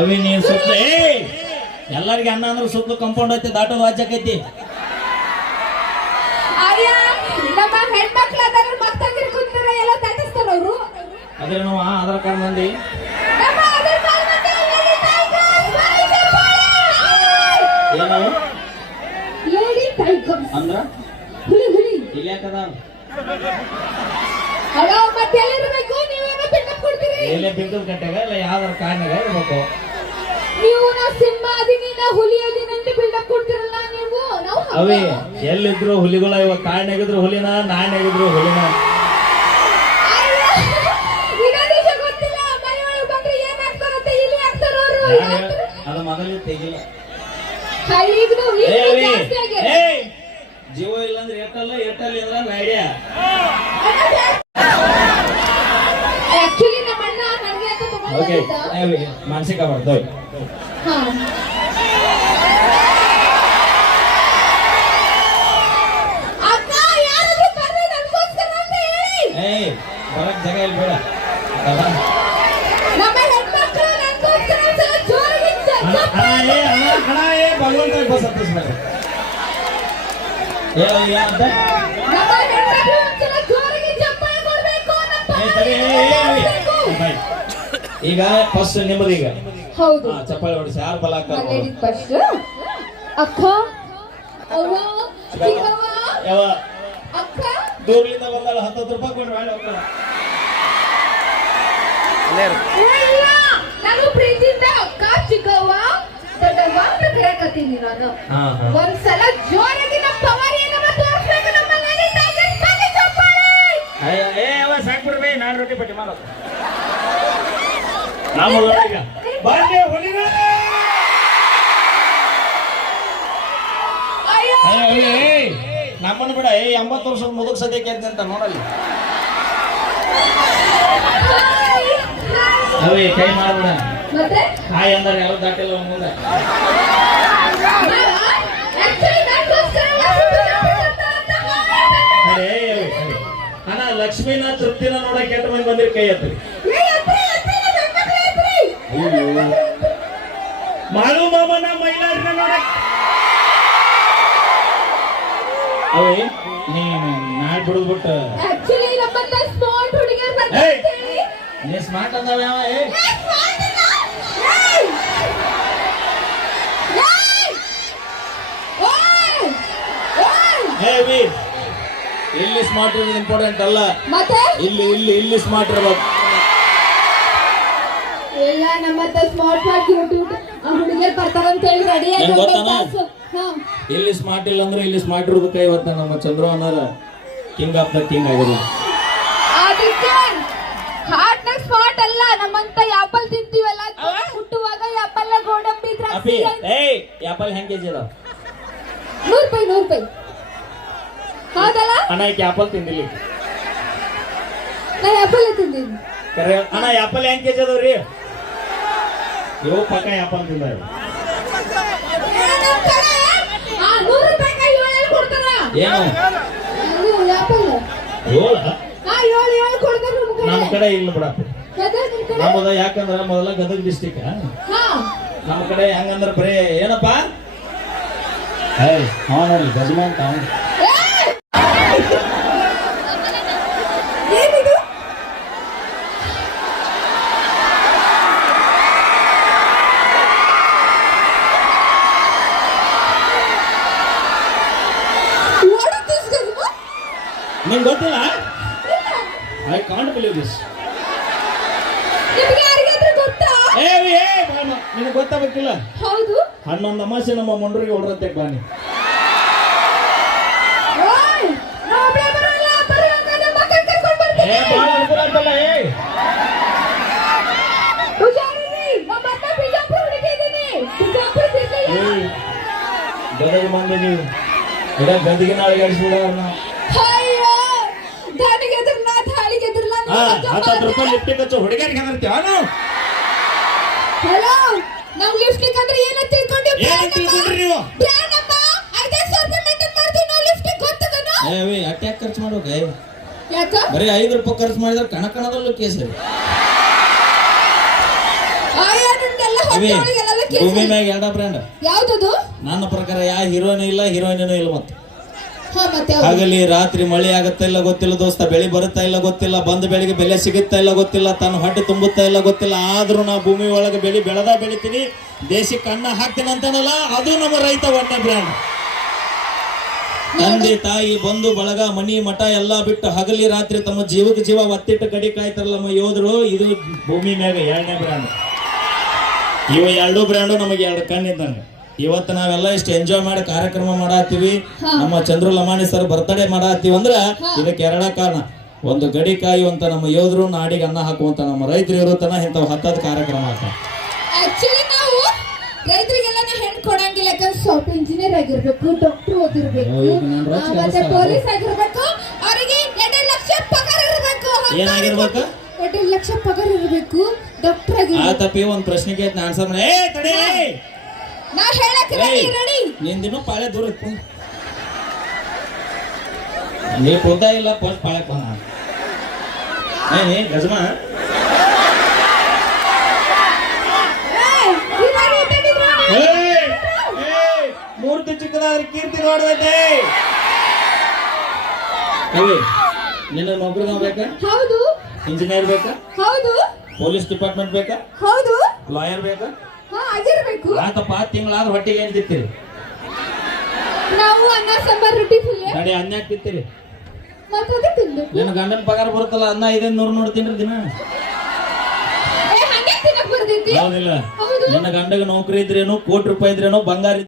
ಅವಿ ನೀನ್ ಸುತ್ತ ಎಲ್ಲರಿಗೆ ಅನ್ನ ಅಂದ್ರೆ ಸುತ್ತಲೂ ಕಂಪೌಂಡ್ ಐತಿ ದಾಟೋದು ವಾಚಕೈತಿ. ಅಯ್ಯ ನಮ್ಮ ಹೆಣ್ಮಕ್ಳು ಅದರ ಮಕ್ಕಳಿಗೆ ಕೂತಾರ ಎಲ್ಲ ತಟ್ಟಿಸ್ತಾರ ಅವರು. ಅದ್ರ ನಾವು ಆಧಾರ್ ಕಾರ್ಡ್ ಮಂದಿ ನಮ್ಮ ಆಧಾರ್ ಕಾರ್ಡ್ ಮತ್ತೆ ಏನವು ಲೇಡಿ ಟೈಗರ್ಸ್ ಅಂದ್ರ ಹುಲಿ ಹುಲಿ ಇಲ್ಲಿ ಯಾಕದ ಹಲೋ ಮತ್ತೆ ಎಲ್ಲಿರಬೇಕು ನೀವೇನೋ ಪಿಕಪ್ ಕೊಡ್ತೀರಿ ಎಲ್ಲೇ ಬಿಂಕಲ್ ಕಟ್ಟಾಗ ಇಲ್ಲ ಯಾವ್ದಾರ ಕಾರ್ಡ್ನಾಗ ಇರ್ಬೇಕು. ನೀವು ನಾ ಸಿಂಹ ಅದೀನಿ ನಾ ಹುಲಿ ಅದೀನಿ ಅಂತ ಬಿಲ್ಡಪ್ ಕೊಡ್ತಿರಲ್ಲ ನೀವು. ನಾವು ಅವೇ ಎಲ್ಲಿದ್ರು ಹುಲಿಗಳ ಇವಾಗ ಕಾರ್ಡ್ನಾಗಿದ್ರು ಹುಲಿನ ನಾಣ್ಯಾಗಿದ್ರು ಹುಲಿನ. ವಿನಾಡಿಶ ಗೊತ್ತಿಲ್ಲ ಮನೆಯೊಳಗೆ ಬಂದ್ರೆ ಏನಾಗ್ತಾರಂತ ಇಲ್ಲಿ ಆಗ್ತಾರ ಅವರು. ಅದು ಮೊದಲೇ ತೆಗಿಲ್ಲ. ಈಗಲೂ ಜಾಸ್ತಿ ಆಗಿದೆ. ಜೀವ ಇಲ್ಲ ಅಂದ್ರೆ ಏರ್ಟೆಲ್ ಇದ್ರೆ ಐಡಿಯಾ. ಆಕ್ಚುಲಿ ನಮ್ಮ ಅಣ್ಣ ನನಗೆ ಅಂತ ತಗೊಂಡಿದ್ದ. ಮಾನಸಿಕ ಬರ್ತವೆ. ಅಕ್ಕ ಯಾರಾದ್ರೂ ಬರ್ರಿ ನನಗೋಸ್ಕರ ಅಂತ ಹೇಳಿ. ಬರಕ್ ಜಾಗ ಇಲ್ಲ ಬೇಡ. ನಮ್ಮ ಹೆಣ್ಮಕ್ಳು ನನಗೋಸ್ಕರ ಒಂದ್ಸಲ ಜೋರಾಗಿ ಭಗವಂತ ಬಸ್ ಹತ್ತಿಸ್ಬೇಕು. ಏನಂತ ನಮ್ಮ ಹೆಣ್ಮಕ್ಳು ಒಂದ್ಸಲ ಜೋರಾಗಿ ಚಪ್ಪಾಳೆ ಕೊಡ್ಬೇಕು. ಈಗ ಫಸ್ಟ್ ನಿಮ್ಮದೀಗ ಹೌದು ಚಪ್ಪಾಳೆ ಹೊಡಿಸಿ ಯಾರು ಬಲ ಫಸ್ಟ್ ಅಕ್ಕ ಅವ್ವ ಚಿಕ್ಕವ್ವ ಯಾವ ಅಕ್ಕ ದೂರದಿಂದ ಬಂದಾಳ 10 ರೂಪಾಯಿ ಕೊಟ್ಟು ಮಾಡಿ ಹೋಗ್ತಾಳ. ಇಲ್ಲ ನಾನು ಪ್ರೀತಿಯಿಂದ ಅಕ್ಕ ಚಿಕ್ಕವ್ವ ದೊಡ್ಡವ್ವ ಅಂತ ಕರೆಯಕತ್ತೀನಿ ನಾನು. ಒಂದ್ಸಲ ಜೋರಾಗಿ ನಮ್ಮ ಪವರ್ ಏನಮ್ಮ ತೋರಿಸ್ಬೇಕು. ನಮ್ಮ ಮನೆ ಟೈಗರ್ ಬಗ್ಗೆ ಚಪ್ಪಾಳೆ. ಸಾಕ್ಬಿಡ್ಬೇ ನಾನು ರೊಟ್ಟಿ ಪಟ್ಟಿ ಮಾಡೋದು ನಮ್ಮ ಈಗ ಬಾಂಡೆ ಹುಲಿಗ. ನಮ್ಮನ್ನು ಬಿಡ 80 ವರ್ಷದ ಮುದುಕ್ ಸದ್ಯಕ್ಕೆ ಅಂತ ನೋಡಲ್ಲ. ಅವೇ ಕೈ ಮಾಡ್ಬಿಡ ಮತ್ತೆ ಹಾಯ್ ಅಂದ್ರೆ ಯಾರು ದಾಟಿಲ್ಲ ಮುಂದೆ. ಅಣ್ಣ ಲಕ್ಷ್ಮೀನ ತೃಪ್ತಿನ ನೋಡಕ್ ಕೆಟ್ಟ ಮಂದಿ ಬಂದಿರಿ ಕೈ ಎತ್ತರಿ. ಮಾಡು ಮಾಮನ ಮೈಲಾರಿನ ನೋಡಕ್ ಅವೇ ನೀನು ನಾಡ್ ಬಿಡುದ್ಬಿಟ್ಟು ನೀ ಸ್ಮಾರ್ಟ್ ಅಂದವ ಯಾವ ಇಲ್ಲಿ ಸ್ಮಾರ್ಟ್ ಇರೋದು ಇಂಪಾರ್ಟೆಂಟ್ ಅಲ್ಲ. ಇಲ್ಲಿ ಇಲ್ಲಿ ಇಲ್ಲಿ ಸ್ಮಾರ್ಟ್ ಇರ್ಬೇಕು. ಇಲ್ಲ ನಮ್ಮತ್ತ ಸ್ಮಾರ್ಟ್ ಹುಡುಗಿಯರ್ ಬರ್ತಾರ ಅಂತ ಹೇಳಿ ರೆಡಿ ಇಲ್ಲಿ ಸ್ಮಾರ್ಟ್ ಇಲ್ಲ ಅಂದ್ರೆ ಇಲ್ಲಿ ಸ್ಮಾರ್ಟ್ ಇರೋದಕ್ಕೆ ಇವತ್ತ ನಮ್ಮ ಚಂದ್ರು ಅನ್ನೋರ ಕಿಂಗ್ ಆಫ್ ದ ಕಿಂಗ್ ಆಗೋದು. ಹಾರ್ಟ್ನಾಗ ಸ್ಮಾರ್ಟ್ ಅಲ್ಲ ನಮ್ಮಂತ ಆಪಲ್ ತಿಂತೀವಲ್ಲ ಹುಟ್ಟುವಾಗ ಆಪಲ್ ಗೋಡಂಬಿ ಅಪ್ಪಿ ಆಪಲ್ ಹೆಂಗ್ ಕೆಜಿ ಅದಾವ? 100 ರೂಪಾಯಿ ಹೌದಲ್ಲ ಅಣ್ಣ ಈಗ ಆಪಲ್ ತಿಂದಿಲ್ಲ. ನಾ ಆಪಲ್ ತಿಂದಿನಿ ಕರೆ ಅಣ್ಣ ಆಪಲ್ ಹೆಂಗ್ ಕೆಜಿ ಅದಾವ್ರಿ? ಇವು ಪಕ್ಕ ಆಪಲ್ ತಿಂದಾರ. 100 ರೂಪಾಯಿ 7 ಕೊಡ್ತಾರ. ಏನು ಆಪಲ್ 7 ಕೊಡ್ತಾರ ನಮ್ಮ ಕಡೆ ಇಲ್ಲ ಬಿಡಪ್ಪ. ನಮ್ಮದ ಯಾಕಂದ್ರ ಮೊದಲ ಗದಗ ಡಿಸ್ಟಿಕ್ ನಮ್ಮ ಕಡೆ ಹೆಂಗಂದ್ರ ಬರೀ ಏನಪ್ಪ ನೋಡಿ ಗಜಮಾನ್ ತಾವ್ ನಿಂಗೆ ಗೊತ್ತಿಲ್ಲ? I can't believe this. ನಿನಗೆ ಗೊತ್ತಾಗಬೇಕಿಲ್ಲ? ಹೌದು 11 ಅಮಾಸೆ ನಮ್ಮ ಮುಂಡ್ರಿಗೆ ಹೊಡ್ರತ್ತೆ ಬಾನಿ. ಗದಗ ಮಂದಿ ನೀವು ಗದಿಗೆ ನಾಳೆ ಗಾಡಿಸ್ಬಿಡೋರ್ನ 10 ರೂಪಾಯಿ ಲಿಫ್ಟಿಗೆ ಹಚ್ಚೋ ಹುಡುಗರಿಗೆ ಹೆದರ್ತೀವ ನಾವು? ಹಲೋ ನಾವು ಲಿಫ್ಟಿಗೆ ಅಂದ್ರೆ ಏನ ತಿಳ್ಕೊಂಡ್ರಿ ನೀವು? ಬ್ರ್ಯಾಂಡ್ ಅಮ್ಮ 500 ರೂಪಾಯಿ ಮೇಂಟೈನ್ ಮಾಡ್ತೀವಿ ನಾವು ಲಿಫ್ಟಿಗೆ ಗೊತ್ತದನೋ? ಅಟ್ಯಾಕ್ ಖರ್ಚು ಮಾಡೋಕೆ ಯಾಕ ಬರೀ 5 ರೂಪಾಯಿ ಖರ್ಚು ಮಾಡಿದ್ರೆ ಕಣಕಣದಲ್ಲೂ ಕೇಸ್ ಒಳಗೆಲ್ಲ ಕೇಸ್ ಭೂಮಿ ಮ್ಯಾಗ ಎರಡ ಬ್ರ್ಯಾಂಡ್. ಯಾವ್ದದು? ನನ್ನ ಪ್ರಕಾರ ಯಾವ ಹೀರೋಯಿನ್ ಇಲ್ಲ, ಹೀರೋಯಿನೂ ಇಲ್ಲ. ಮತ್ತೆ ಹಾ ಮತ್ತೆ ಯಾವ್ದು? ಆಗಲಿ ರಾತ್ರಿ ಮಳೆ ಆಗುತ್ತಾ ಇಲ್ಲ ಗೊತ್ತಿಲ್ಲ ದೋಸ್ತ, ಬೆಳಿ ಬರುತ್ತಾ ಇಲ್ಲ ಗೊತ್ತಿಲ್ಲ, ಬಂದ ಬೆಳಿಗ್ಗೆ ಬೆಲೆ ಸಿಗುತ್ತಾ ಇಲ್ಲ ಗೊತ್ತಿಲ್ಲ, ತನ್ನ ಹೊಟ್ಟೆ ತುಂಬುತ್ತಾ ಇಲ್ಲ ಗೊತ್ತಿಲ್ಲ, ಆದ್ರೂ ನಾ ಭೂಮಿ ಒಳಗೆ ಬೆಳಿತೀನಿ, ದೇಶಕ್ಕೆ ಅನ್ನ ಹಾಕ್ತೀನಿ ಅಂತಾನಲ್ಲ, ಅದು ನಮ್ಮ ರೈತ ಒಂದೇ ಬ್ರ್ಯಾಂಡ್. ತಂದೆ ತಾಯಿ ಬಂಧು ಬಳಗ ಮನಿ ಮಠ ಎಲ್ಲಾ ಬಿಟ್ಟು ಹಗಲಿ ರಾತ್ರಿ ತಮ್ಮ ಜೀವಕ್ಕೆ ಜೀವ ಒತ್ತಿಟ್ಟು ಗಡಿ ಕಾಯ್ತಾರಲ್ಲ ನಮ್ಮ ಯೋಧರು, ಇದು ಭೂಮಿ ಮ್ಯಾಗ ಎರಡನೇ ಬ್ರ್ಯಾಂಡ್. ಇವ ಎರಡು ಬ್ರ್ಯಾಂಡು ನಮಗೆ ಎರಡು ಕಣ್ಣಿದ್ದಂಗೆ. ಇವತ್ತು ನಾವೆಲ್ಲ ಇಷ್ಟು ಎಂಜಾಯ್ ಮಾಡಿ ಕಾರ್ಯಕ್ರಮ ಮಾಡತ್ತೀವಿ, ನಮ್ಮ ಚಂದ್ರು ಲಮಾಣಿ ಸರ್ ಬರ್ತಡೇ ಮಾಡತ್ತೀವಿ ಅಂದ್ರ ಇದಕ್ಕೆ ಎರಡ ಕಾರಣ. ಒಂದು ಗಡಿ ಕಾಯುವಂತ ನಮ್ಮ ಯೋಧರು, ನಾಡಿಗೆ ಅನ್ನ ಹಾಕುವಂತ ನಮ್ಮ ರೈತರು ಇರುತ್ತನ ಇಂಥವು 10 ಕಾರ್ಯಕ್ರಮ ಆಗ್ತಾವ. ಆಕ್ಚುಲಿ ನಾವು ರೈತರಿಗೆಲ್ಲ ಹೆಣ್ಣು ಕೊಡಂಗಿಲ್ಲ, ಯಾಕಂದ್ರೆ ಸ್ವಲ್ಪ ಇಂಜಿನಿಯರ್ ಆಗಿರ್ಬೇಕು, ಡಾಕ್ಟರ್ ಓದಿರ್ಬೇಕು, ಮತ್ತೆ ಪೊಲೀಸ್ ಆಗಿರ್ಬೇಕು, ಅವರಿಗೆ 2 ಲಕ್ಷ ಪಗಾರ ಇರಬೇಕು. ಏನಾಗಿರ್ಬೇಕು? 2 ಲಕ್ಷ ಪಗಾರ ಇರಬೇಕು, ಡಾಕ್ಟರ್ ಆಗಿರ್ಬೇಕು. ಆತಪ್ಪಿ ಒಂದ್ ಪ್ರಶ್ನೆ ಕೇಳ್ತೀನಿ, ಆನ್ಸರ್ ಮಾಡಿ. ನಾ ಹೇಳಕ್ಕೆ ರೆಡಿ. ನಿಂದಿನೂ ಪಾಳೆ ದೂರ ಇತ್ತು, ನೀ ಕುಂತ ಇಲ್ಲ ಪೋಸ್ಟ್ ಪಾಳೆ ಬಂದ ಏನಿ ಗಜಮ. ಮೂರ್ತಿ ಚಿಕ್ಕದಾದ್ರೆ ಕೀರ್ತಿ ನೋಡ್ದೈತೆ. ನಿನ್ನ ನೌಕರಿ ನಾವು ಬೇಕಾ? ಹೌದು. ಇಂಜಿನಿಯರ್ ಬೇಕಾ? ಹೌದು. ಪೊಲೀಸ್ ಡಿಪಾರ್ಟ್ಮೆಂಟ್ ಬೇಕಾ? ಹೌದು. ಲಾಯರ್ ಬೇಕಾ? ಹಾ ಆಗಿರ್ಬೇಕು. ಆತಪ್ಪ ತಿಂಗಳಾದ್ರೆ ಹೊಟ್ಟೆಗೆ ಏನ್ ತಿಂತೀರಿ? ನಾವು ಅನ್ನ ಸಾಂಬಾರ್ ರೊಟ್ಟಿ ತಿನ್ನಿ. ನಡಿ ಅನ್ನ ತಿಂತೀರಿ, ಮತ್ತೆ ತಿನ್ಬೇಕು. ನಿನ್ನ ಗಂಡನ ಪಗಾರ ಬರುತ್ತಲ್ಲ, ಅನ್ನ 500 ನೋಡ್ತೀನಿ ದಿನ. ಹಂಗೆ ತಿನ್ನಕ್ ಬರ್ದೈತಿ? ಹೌದಿಲ್ಲ? ನಿನ್ನ ಗಂಡಗ ನೌಕರಿ ಇದ್ರೇನು, ಕೋಟಿ ರೂಪಾಯಿ ಇದ್ರೇನು, ಬಂಗಾರ